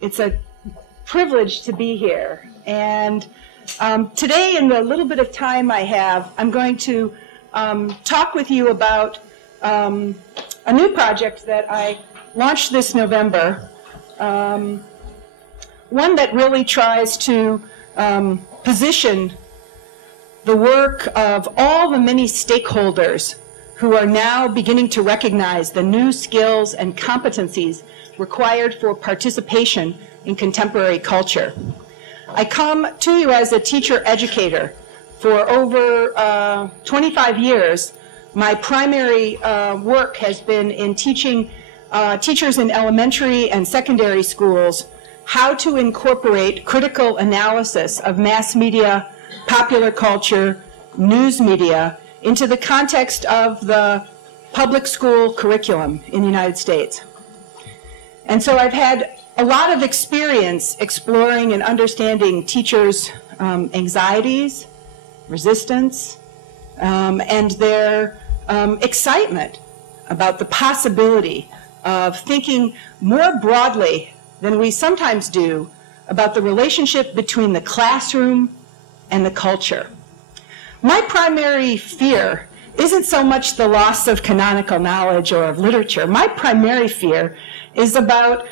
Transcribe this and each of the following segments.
It's a privilege to be here. And today, in the little bit of time I have, I'm going to talk with you about a new project that I launched this November, one that really tries to position the work of all the many stakeholders who are now beginning to recognize the new skills and competencies required for participation in contemporary culture. I come to you as a teacher-educator. For over 25 years, my primary work has been in teaching teachers in elementary and secondary schools how to incorporate critical analysis of mass media, popular culture, news media into the context of the public school curriculum in the United States. And so I've had a lot of experience exploring and understanding teachers' anxieties, resistance, and their excitement about the possibility of thinking more broadly than we sometimes do about the relationship between the classroom and the culture. My primary fear isn't so much the loss of canonical knowledge or of literature. My primary fear is about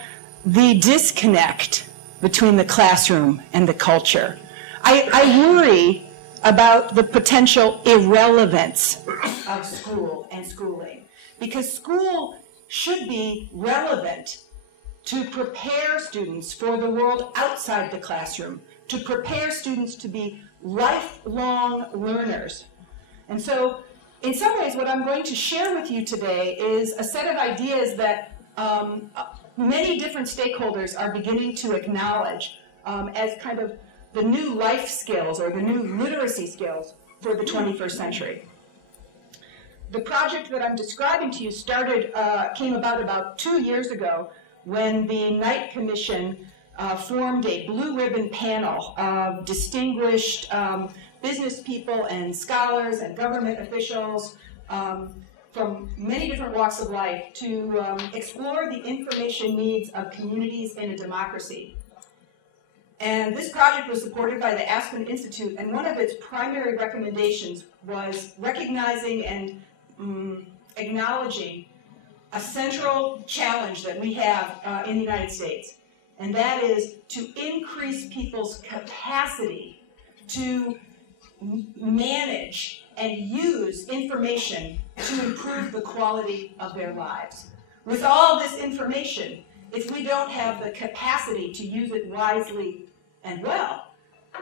the disconnect between the classroom and the culture. I worry about the potential irrelevance of school and schooling, because school should be relevant to prepare students for the world outside the classroom, to prepare students to be lifelong learners. And so, in some ways, what I'm going to share with you today is a set of ideas that many different stakeholders are beginning to acknowledge as kind of the new life skills or the new literacy skills for the 21st century. The project that I'm describing to you came about 2 years ago when the Knight Commission formed a blue ribbon panel of distinguished business people and scholars and government officials from many different walks of life to explore the information needs of communities in a democracy. And this project was supported by the Aspen Institute, and one of its primary recommendations was recognizing and acknowledging a central challenge that we have in the United States, and that is to increase people's capacity to manage and use information to improve the quality of their lives. With all this information, if we don't have the capacity to use it wisely and well,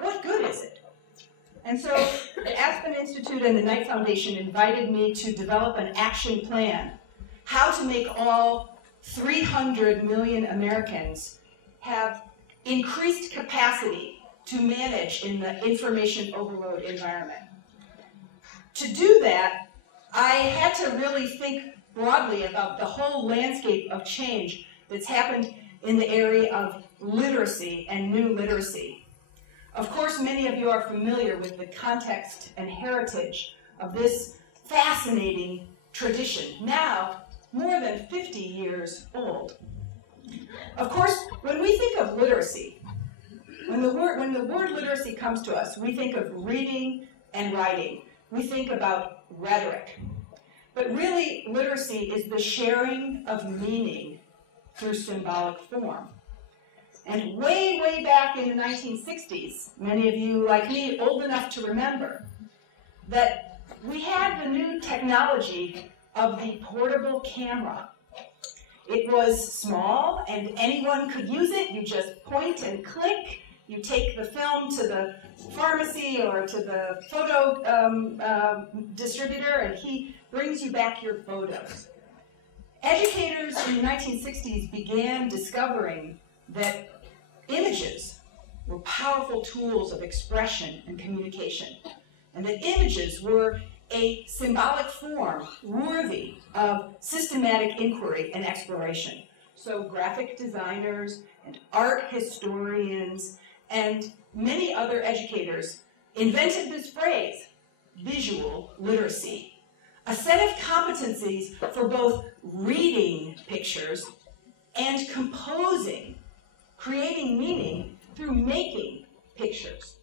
what good is it? And so the Aspen Institute and the Knight Foundation invited me to develop an action plan, how to make all 300 million Americans have increased capacity to manage in the information overload environment. To do that, I had to really think broadly about the whole landscape of change that's happened in the area of literacy and new literacy. Of course, many of you are familiar with the context and heritage of this fascinating tradition, now more than 50 years old. Of course, when we think of literacy, when the word literacy comes to us, we think of reading and writing. We think about rhetoric. But really, literacy is the sharing of meaning through symbolic form. And way, way back in the 1960s, many of you, like me, old enough to remember, that we had the new technology of the portable camera. It was small, and anyone could use it. You just point and click. You take the film to the pharmacy or to the photo distributor, and he brings you back your photos. Educators in the 1960s began discovering that images were powerful tools of expression and communication, and that images were a symbolic form worthy of systematic inquiry and exploration. So graphic designers and art historians and many other educators invented this phrase, visual literacy, a set of competencies for both reading pictures and composing, creating meaning through making pictures.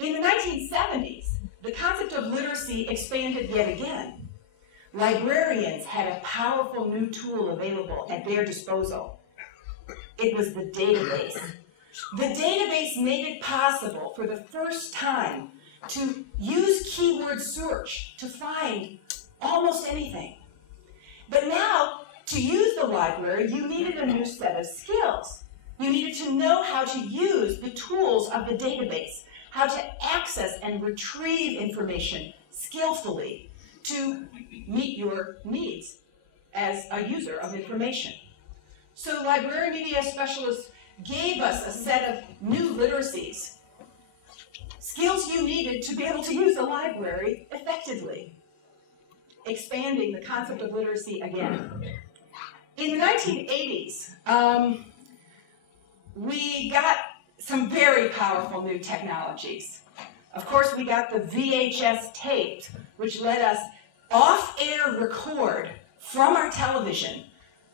In the 1970s, the concept of literacy expanded yet again. Librarians had a powerful new tool available at their disposal. It was the database. The database made it possible for the first time to use keyword search to find almost anything. But now, to use the library, you needed a new set of skills. You needed to know how to use the tools of the database, how to access and retrieve information skillfully to meet your needs as a user of information. So library media specialists gave us a set of new literacies, skills you needed to be able to use a library effectively, expanding the concept of literacy again. In the 1980s, we got some very powerful new technologies. Of course, we got the VHS tape, which let us off-air record from our television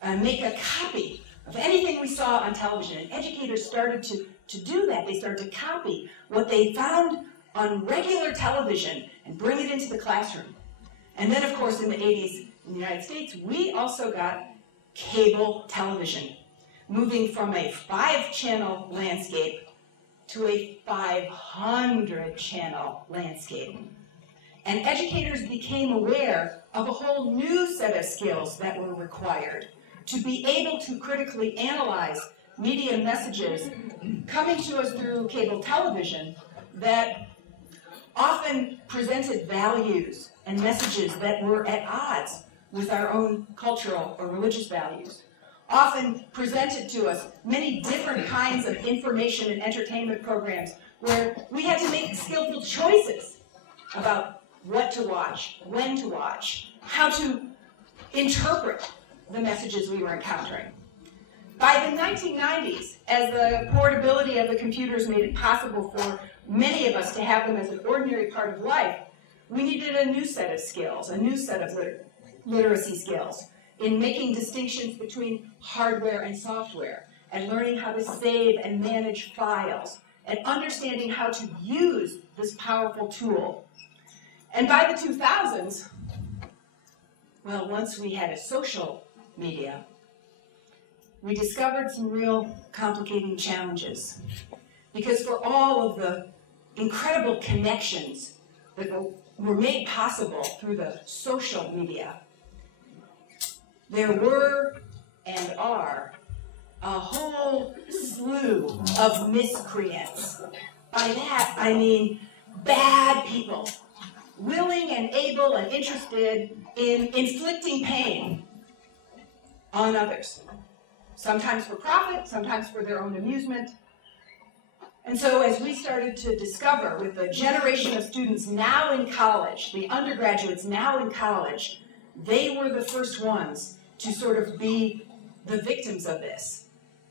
and make a copy of anything we saw on television. And educators started to do that. They started to copy what they found on regular television and bring it into the classroom. And then, of course, in the 80s in the United States, we also got cable television, moving from a 5-channel landscape to a 500-channel landscape. And educators became aware of a whole new set of skills that were required to be able to critically analyze media messages coming to us through cable television that often presented values and messages that were at odds with our own cultural or religious values, often presented to us many different kinds of information and entertainment programs where we had to make skillful choices about what to watch, when to watch, how to interpret the messages we were encountering. By the 1990s, as the portability of the computers made it possible for many of us to have them as an ordinary part of life, we needed a new set of skills, a new set of literacy skills in making distinctions between hardware and software, and learning how to save and manage files, and understanding how to use this powerful tool. And by the 2000s, well, once we had a social media, we discovered some real complicating challenges. Because for all of the incredible connections that were made possible through the social media, there were and are a whole slew of miscreants. By that, I mean bad people, willing and able and interested in inflicting pain on others, sometimes for profit, sometimes for their own amusement. And so as we started to discover with the generation of students now in college, the undergraduates now in college, they were the first ones to sort of be the victims of this.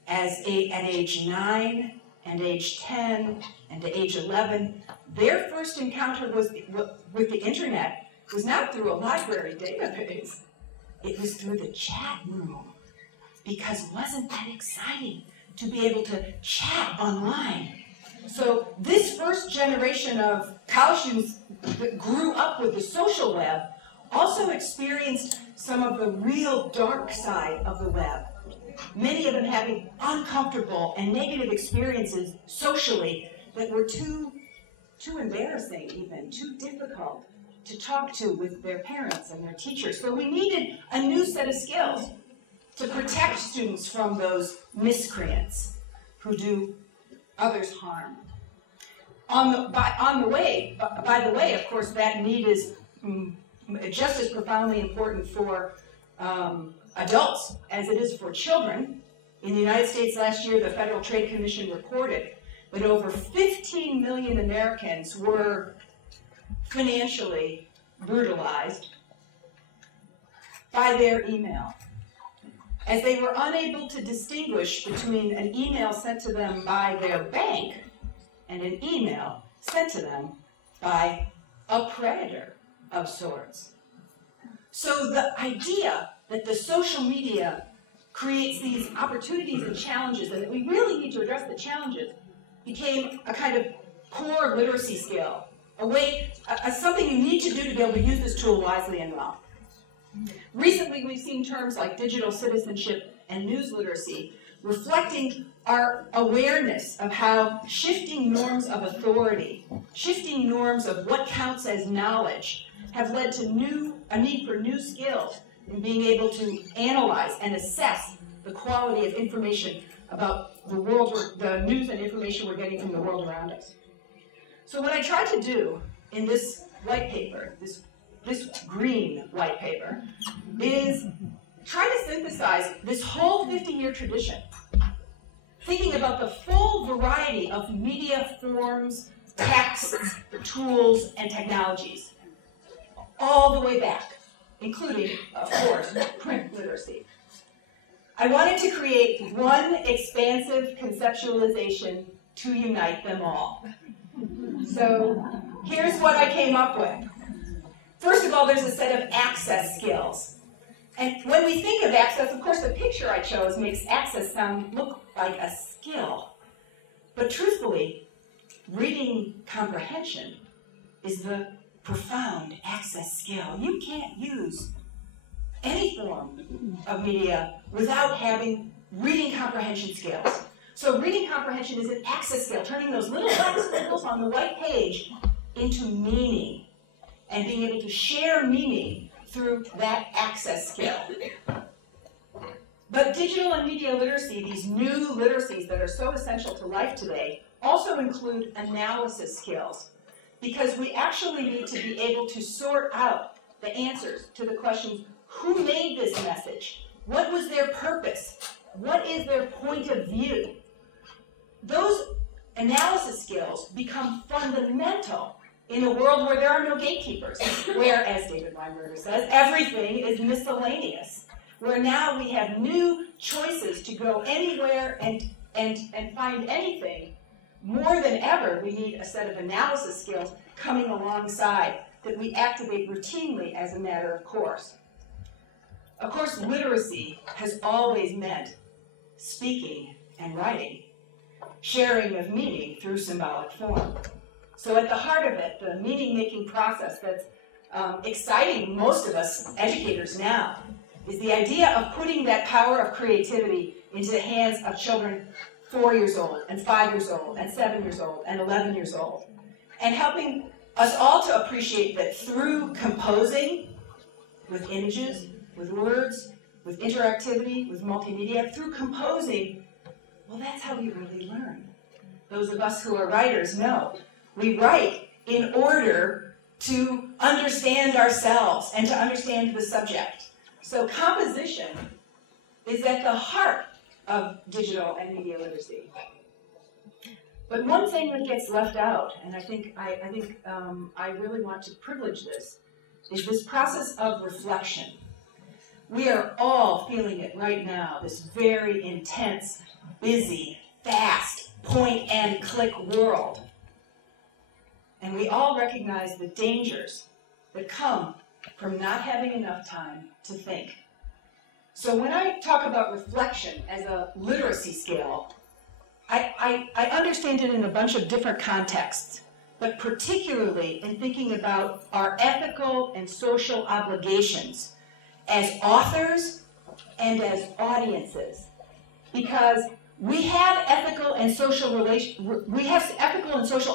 At age 9 and age 10 and to age 11, their first encounter with the internet was not through a library database. It was through the chat room. Because wasn't that exciting to be able to chat online? So this first generation of college students that grew up with the social web also experienced some of the real dark side of the web. Many of them having uncomfortable and negative experiences socially that were too embarrassing even, too difficult to talk to with their parents and their teachers. So we needed a new set of skills to protect students from those miscreants who do others harm. By the way, of course, that need is just as profoundly important for adults as it is for children. In the United States last year, the Federal Trade Commission reported that over 15 million Americans were financially brutalized by their email, as they were unable to distinguish between an email sent to them by their bank and an email sent to them by a predator of sorts. So the idea that the social media creates these opportunities and challenges, and that we really need to address the challenges, became a kind of core literacy skill, something you need to do to be able to use this tool wisely and well. Recently, we've seen terms like digital citizenship and news literacy reflecting our awareness of how shifting norms of authority, shifting norms of what counts as knowledge, have led to a need for new skills in being able to analyze and assess the quality of information about the world, the news and information we're getting from the world around us. So what I tried to do in this white paper, this green white paper, is try to synthesize this whole 50-year tradition, thinking about the full variety of media forms, texts, tools, and technologies, all the way back, including, of course, print literacy. I wanted to create one expansive conceptualization to unite them all. So here's what I came up with. First of all, there's a set of access skills. And when we think of access, of course, the picture I chose makes access look like a skill. But truthfully, reading comprehension is the profound access skill. You can't use any form of media without having reading comprehension skills. So reading comprehension is an access skill, turning those little black squiggles on the white page into meaning, and being able to share meaning through that access skill. But digital and media literacy, these new literacies that are so essential to life today, also include analysis skills, because we actually need to be able to sort out the answers to the questions: who made this message? What was their purpose? What is their point of view? Those analysis skills become fundamental in a world where there are no gatekeepers, where, as David Weinberger says, everything is miscellaneous, where now we have new choices to go anywhere and find anything. More than ever, we need a set of analysis skills coming alongside that we activate routinely as a matter of course. Of course, literacy has always meant speaking and writing, sharing of meaning through symbolic form. So at the heart of it, the meaning-making process that's exciting most of us educators now is the idea of putting that power of creativity into the hands of children 4 years old, and 5 years old, and 7 years old, and 11 years old, and helping us all to appreciate that through composing with images, with words, with interactivity, with multimedia, through composing, well, that's how we really learn. Those of us who are writers know we write in order to understand ourselves and to understand the subject. So composition is at the heart of digital and media literacy. But one thing that gets left out, and I think I really want to privilege this, is this process of reflection. We are all feeling it right now, this very intense, busy, fast, point and click world. And we all recognize the dangers that come from not having enough time to think. So when I talk about reflection as a literacy skill, I understand it in a bunch of different contexts, but particularly in thinking about our ethical and social obligations as authors and as audiences, because we have ethical and social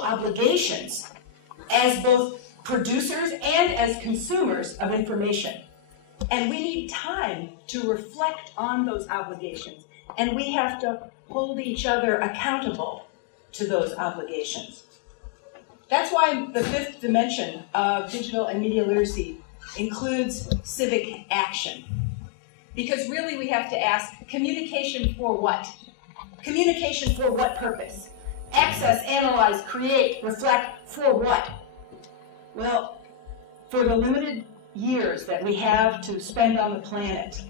obligations as both producers and as consumers of information. And we need time to reflect on those obligations, and we have to hold each other accountable to those obligations. That's why the fifth dimension of digital and media literacy includes civic action. Because really we have to ask, communication for what? Communication for what purpose? Access, analyze, create, reflect, for what? Well, for the limited years that we have to spend on the planet,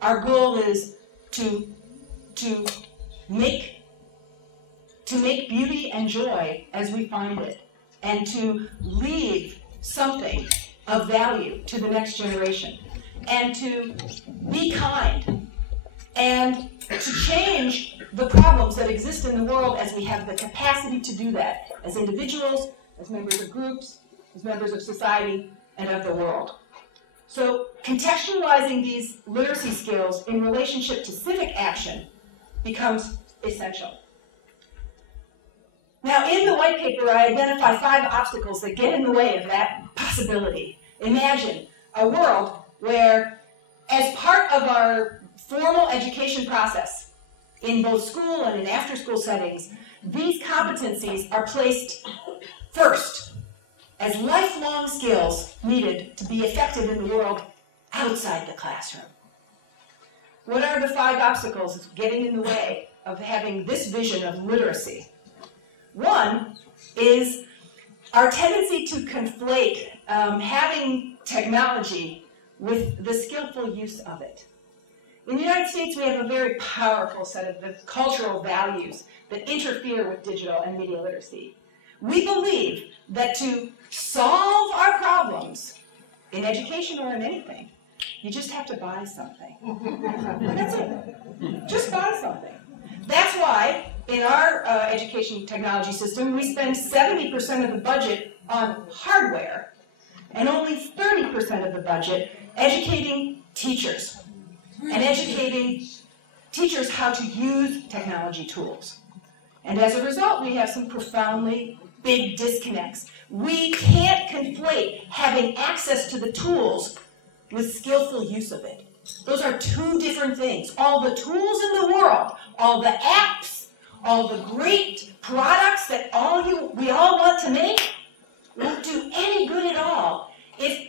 our goal is to make beauty and joy as we find it, and to leave something of value to the next generation, and to be kind and to change the problems that exist in the world as we have the capacity to do that, as individuals, as members of groups, as members of society, and of the world. So contextualizing these literacy skills in relationship to civic action becomes essential. Now, in the white paper, I identify 5 obstacles that get in the way of that possibility. Imagine a world where, as part of our formal education process, in both school and in after-school settings, these competencies are placed first as lifelong skills needed to be effective in the world outside the classroom. What are the 5 obstacles getting in the way of having this vision of literacy? One is our tendency to conflate having technology with the skillful use of it. In the United States, we have a very powerful set of cultural values that interfere with digital and media literacy. We believe that to solve our problems in education or in anything, you just have to buy something. That's it. Just buy something. That's why in our education technology system, we spend 70% of the budget on hardware and only 30% of the budget educating teachers and educating teachers how to use technology tools. And as a result, we have some profoundly big disconnects. We can't conflate having access to the tools with skillful use of it. Those are 2 different things. All the tools in the world, all the apps, all the great products that we all want to make won't do any good at all if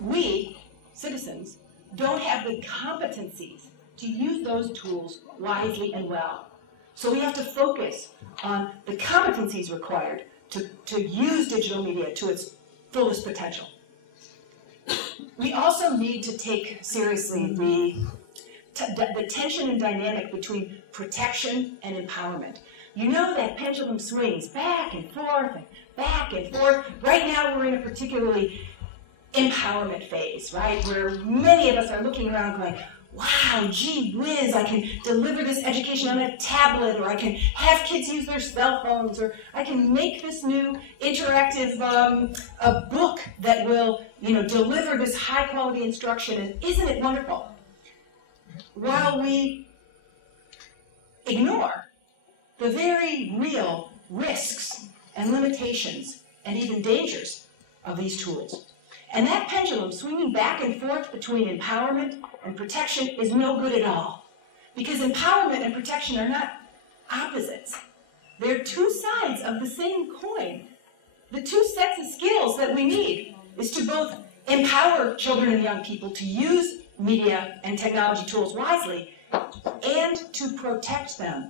we, citizens, don't have the competencies to use those tools wisely and well. So we have to focus on the competencies required to use digital media to its fullest potential. We also need to take seriously the tension and dynamic between protection and empowerment. You know that pendulum swings back and forth and back and forth. Right now we're in a particularly empowerment phase, right? Where many of us are looking around going, wow, gee whiz, I can deliver this education on a tablet, or I can have kids use their cell phones, or I can make this new interactive a book that will, deliver this high-quality instruction, and isn't it wonderful? While we ignore the very real risks and limitations and even dangers of these tools. And that pendulum swinging back and forth between empowerment and protection is no good at all. Because empowerment and protection are not opposites. They're 2 sides of the same coin. The 2 sets of skills that we need is to both empower children and young people to use media and technology tools wisely, and to protect them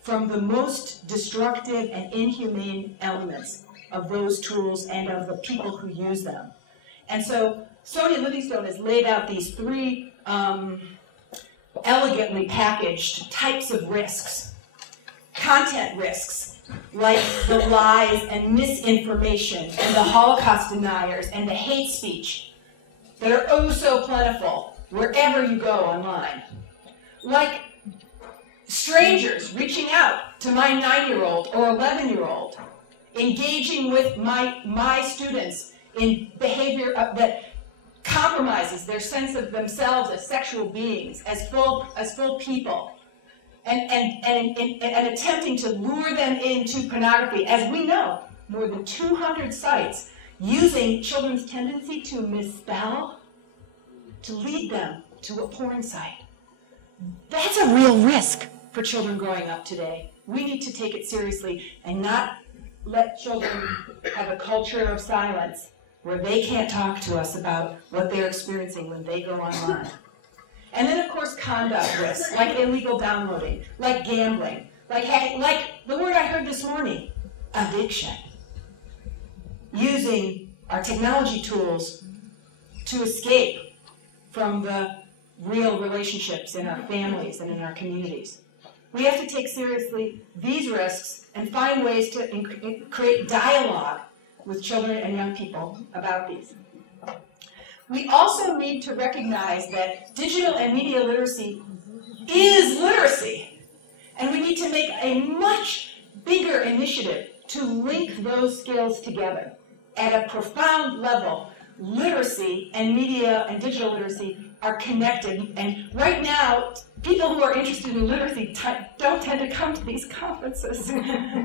from the most destructive and inhumane elements of those tools and of the people who use them. And so Sonia Livingstone has laid out these 3 elegantly packaged types of risks. Content risks, like the lies and misinformation and the Holocaust deniers and the hate speech that are oh so plentiful wherever you go online. Like strangers reaching out to my 9-year-old or 11-year-old, engaging with my students in behavior that compromises their sense of themselves as sexual beings, as full people, and attempting to lure them into pornography. As we know, more than 200 sites using children's tendency to misspell to lead them to a porn site. That's a real risk for children growing up today. We need to take it seriously and not let children have a culture of silence where they can't talk to us about what they're experiencing when they go online. And then, of course, conduct risks, like illegal downloading, like gambling, like hacking, like the word I heard this morning, addiction. Using our technology tools to escape from the real relationships in our families and in our communities. We have to take seriously these risks and find ways to create dialogue with children and young people about these. We also need to recognize that digital and media literacy is literacy. And we need to make a much bigger initiative to link those skills together. At a profound level, literacy and media and digital literacy are connected. And right now, people who are interested in literacy don't tend to come to these conferences.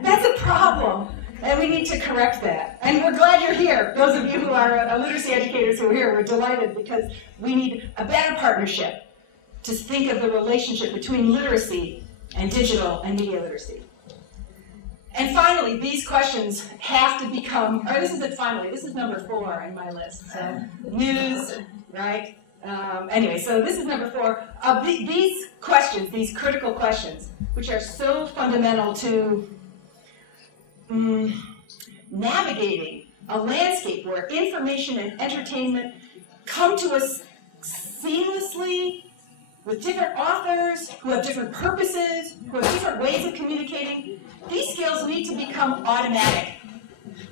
That's a problem. And we need to correct that. And we're glad you're here. Those of you who are literacy educators who are here, we're delighted because we need a better partnership to think of the relationship between literacy and digital and media literacy. And finally, these questions have to become, or this isn't finally, this is number 4 in my list. So news, right? Anyway, so this is number 4. These questions, these critical questions, which are so fundamental to navigating a landscape where information and entertainment come to us seamlessly with different authors who have different purposes, who have different ways of communicating. These skills need to become automatic.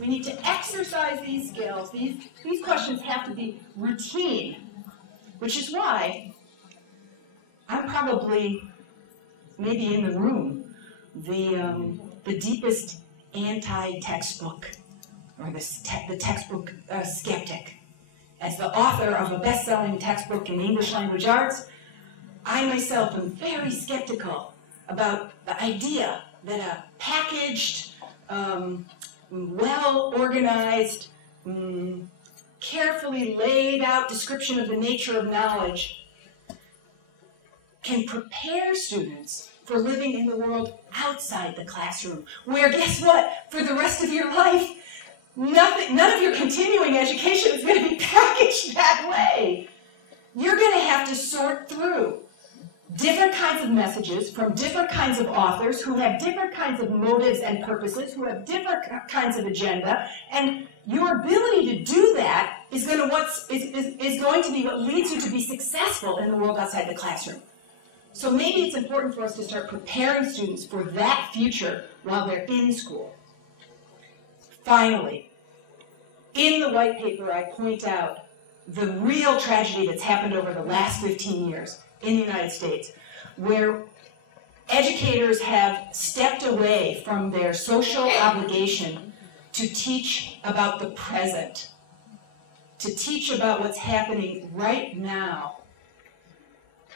We need to exercise these skills. These questions have to be routine, which is why I'm probably, maybe in the room, the deepest anti-textbook, or the textbook skeptic. As the author of a best-selling textbook in English language arts, I myself am very skeptical about the idea that a packaged, well-organized, carefully laid out description of the nature of knowledge can prepare students for living in the world outside the classroom, where, guess what, for the rest of your life, none of your continuing education is going to be packaged that way. You're going to have to sort through different kinds of messages from different kinds of authors who have different kinds of motives and purposes, who have different kinds of agenda, and your ability to do that is going to be what leads you to be successful in the world outside the classroom. So maybe it's important for us to start preparing students for that future while they're in school. Finally, in the white paper, I point out the real tragedy that's happened over the last 15 years in the United States, where educators have stepped away from their social obligation to teach about the present, to teach about what's happening right now.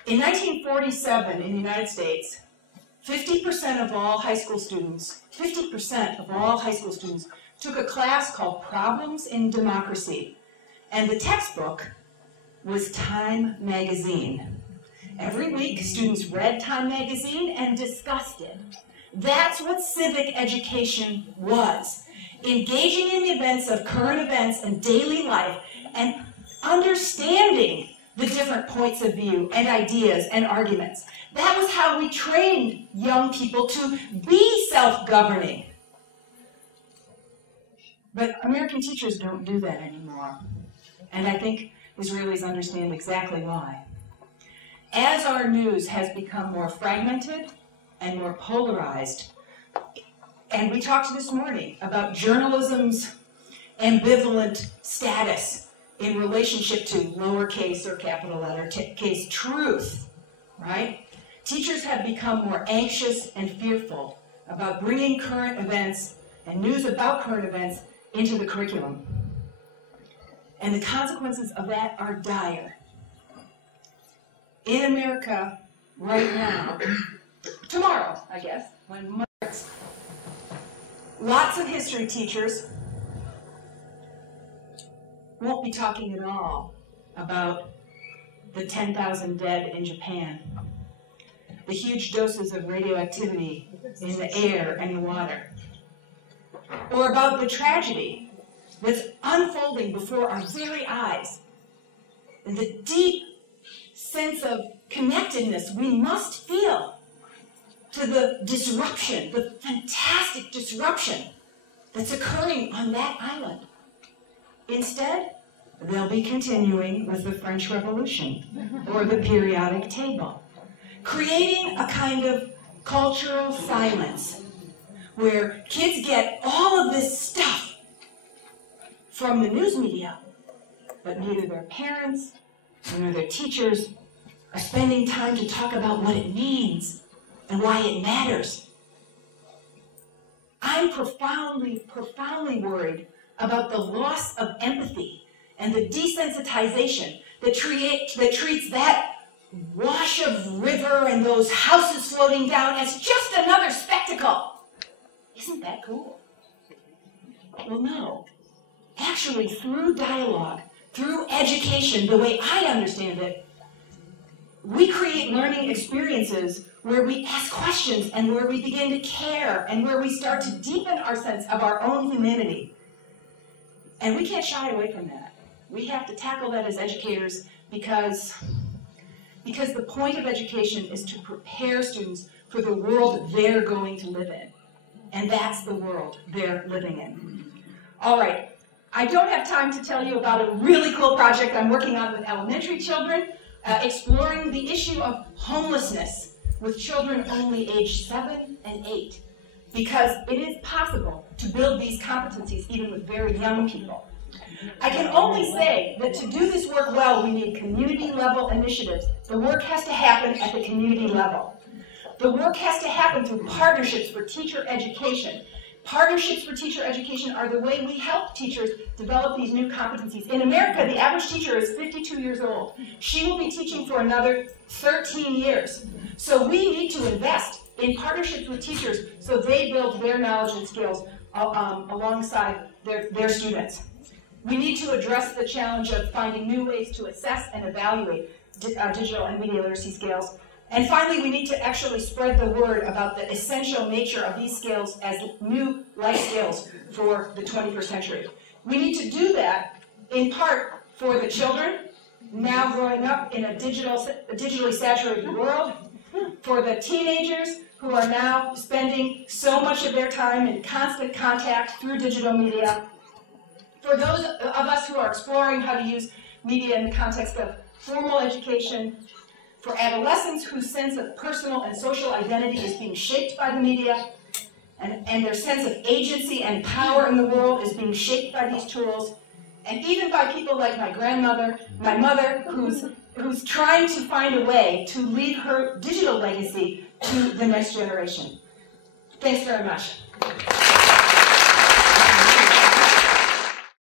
In 1947, in the United States, 50% of all high school students, 50% of all high school students took a class called Problems in Democracy, and the textbook was Time magazine. Every week, students read Time magazine and discussed it. That's what civic education was. Engaging in the events of current events and daily life and understanding the different points of view and ideas and arguments. That was how we trained young people to be self-governing. But American teachers don't do that anymore. And I think Israelis understand exactly why. As our news has become more fragmented and more polarized, and we talked this morning about journalism's ambivalent status in relationship to lowercase or capital letter case truth, right? Teachers have become more anxious and fearful about bringing current events and news about current events into the curriculum. And the consequences of that are dire. In America, right now, tomorrow, I guess, when March, lots of history teachers won't be talking at all about the 10,000 dead in Japan, the huge doses of radioactivity in the air and the water, or about the tragedy that's unfolding before our very eyes, and the deep sense of connectedness we must feel to the disruption, the fantastic disruption that's occurring on that island. Instead, they'll be continuing with the French Revolution or the periodic table, creating a kind of cultural silence where kids get all of this stuff from the news media, but neither their parents nor their teachers are spending time to talk about what it means and why it matters. I'm profoundly, profoundly worried about the loss of empathy and the desensitization that treats that wash of river and those houses floating down as just another spectacle. Isn't that cool? Well, no. Actually, through dialogue, through education, the way I understand it, we create learning experiences where we ask questions and where we begin to care and where we start to deepen our sense of our own humanity. And we can't shy away from that. We have to tackle that as educators because the point of education is to prepare students for the world they're going to live in. And that's the world they're living in. All right, I don't have time to tell you about a really cool project I'm working on with elementary children, exploring the issue of homelessness with children only aged 7 and 8, because it is possible to build these competencies even with very young people. I can only say that to do this work well, we need community-level initiatives. The work has to happen at the community level. The work has to happen through partnerships for teacher education. Partnerships for teacher education are the way we help teachers develop these new competencies. In America, the average teacher is 52 years old. She will be teaching for another 13 years. So we need to invest in partnerships with teachers so they build their knowledge and skills alongside their students. We need to address the challenge of finding new ways to assess and evaluate digital and media literacy skills. And finally, we need to actually spread the word about the essential nature of these skills as new life skills for the 21st century. We need to do that, in part, for the children now growing up in a digitally saturated world, for the teenagers who are now spending so much of their time in constant contact through digital media, for those of us who are exploring how to use media in the context of formal education, for adolescents whose sense of personal and social identity is being shaped by the media, and their sense of agency and power in the world is being shaped by these tools, and even by people like my grandmother, my mother, who's trying to find a way to leave her digital legacy to the next generation. Thanks very much.